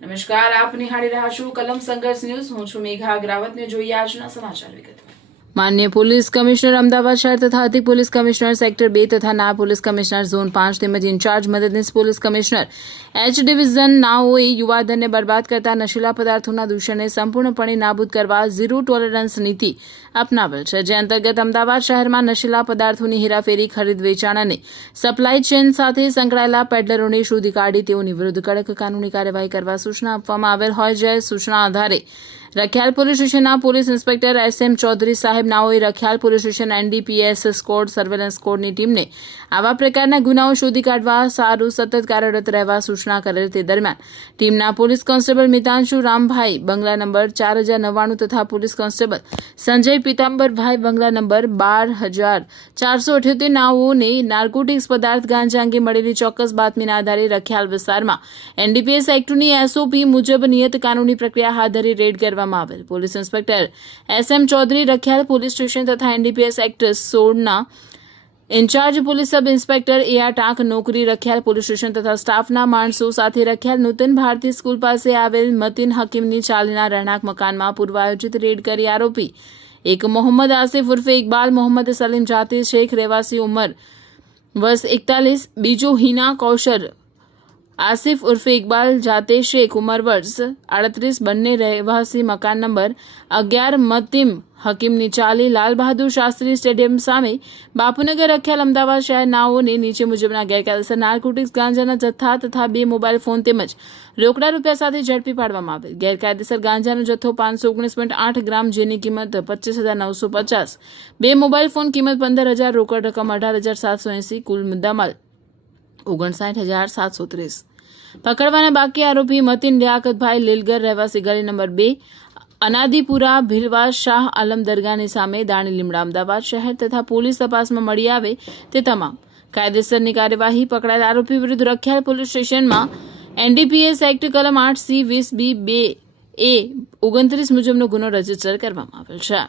નમસ્કાર, આપ નિહાળી રહ્યા છો કલમ સંઘર્ષ ન્યૂઝ. હું છું મેઘા અગ્રાવત ને જોઈએ આજના સમાચાર વિગતવાર. માનનીય પોલીસ કમિશનર અમદાવાદ શહેર તથા અધિક પોલીસ કમિશનર સેક્ટર 2 તથા નાયબ પોલીસ કમિશનર ઝોન 5 તેમજ ઇન્ચાર્જ મદદનીશ પોલીસ કમિશનર એચ ડિવિઝન નાઓએ યુવાધનને બરબાદ કરતા નશીલા પદાર્થોના દૂષણને સંપૂર્ણપણે નાબૂદ કરવા ઝીરો ટોલરન્સ નીતિ અપનાવેલ છે, જે અંતર્ગત અમદાવાદ શહેરમાં નશીલા પદાર્થોની હેરાફેરી, ખરીદ, વેચાણ અને સપ્લાય ચેઇન સાથે સંકળાયેલા પેડલરોને શોધી કાઢી તેઓની વિરુદ્ધ કડક કાનૂની કાર્યવાહી કરવા સૂચના આપવામાં આવેલ હોય. જે સૂચના આધારે રખિયાલ પોલીસ સ્ટેશનના પોલીસ ઇન્સ્પેક્ટર SM ચૌધરી સાહેબ નાઓએ Rakhiyal police station NDPS squad surveillance સ્કોડની ટીમને આવા પ્રકારના ગુનાઓ શોધી કાઢવા સારું સતત કાર્યરત રહેવા સૂચના કરેલ. તે દરમિયાન ટીમના પોલીસ કોન્સ્ટેબલ મિતાંશુ રામભાઈ બંગલા નંબર 4099 તથા પોલીસ કોન્સ્ટેબલ સંજય પીતાંબરભાઈ બંગલા નંબર 12478 નાઓને નાર્કોટિક્સ પદાર્થ ગાંજા અંગે મળેલી ચોક્કસ બાતમીના આધારે રખિયાલ વિસ્તારમાં NDPS એક્ટની SOP મુજબ નિયત કાનૂની પ્રક્રિયા હાથ ધરી રેડ કરવામાં આવેલ. Police inspector SM Chaudhary Rakhiyal police station તથા NDPS એક્ટ 16ના in charge police sub inspector AR Tank નોકરી રખિયાલ પોલીસ સ્ટેશન તથા સ્ટાફના માણસો સાથે રખિયાલ નૂતન ભારતી સ્કૂલ પાસે આવેલ મતીન હકીમની ચાલીના રહેણાંક મકાનમાં પૂર્વ આયોજિત રેડ કરી આરોપી એક મોહમ્મદ આસિફ ઉર્ફે ઇકબાલ મોહમ્મદ સલીમ જાતે શેખ રહેવાસી ઉંમર વર્ષ 41, બીજો હિના કૌશર આસિફ ઉર્ફે ઇકબાલ જાતે શેખ ઉંમર વર્ષ 38, બંને રહેવાસી મકાન નંબર 11 મતીમ હકીમની ચાલી લાલ બહાદુર શાસ્ત્રી સ્ટેડિયમ સામે બાપુનગર રખિયાલ અમદાવાદ શહેર નાઓને નીચે મુજબના ગેરકાયદેસર નાર્કોટિક્સ ગાંજાના જથ્થા તથા 2 મોબાઈલ ફોન તેમજ રોકડા રૂપિયા સાથે ઝડપી પાડવામાં આવેલ. ગેરકાયદેસર ગાંજાનો જથ્થો 519.8 ગ્રામ, જેની કિંમત 25,950, 2 મોબાઈલ ફોન કિંમત 15,000, રોકડ રકમ 18,780, કુલ મુદ્દામાલ 59,730. પકડવાના બાકી આરોપી મતીન લિયાકતભાઈ લીલગર રહેવાસી ગલી નંબર 2 અનાદીપુરા ભીલવા શાહ આલમ દરગાહની સામે દાણી લીમડા અમદાવાદ શહેર તથા પોલીસ તપાસમાં મળી આવે તે તમામ કાયદેસરની કાર્યવાહી. પકડાયેલ આરોપી વિરુદ્ધ રખિયાલ પોલીસ સ્ટેશનમાં NDPS એક્ટ કલમ 8C 20B 2A 29 મુજબનો ગુનો રજીસ્ટર કરવામાં આવેલ છે.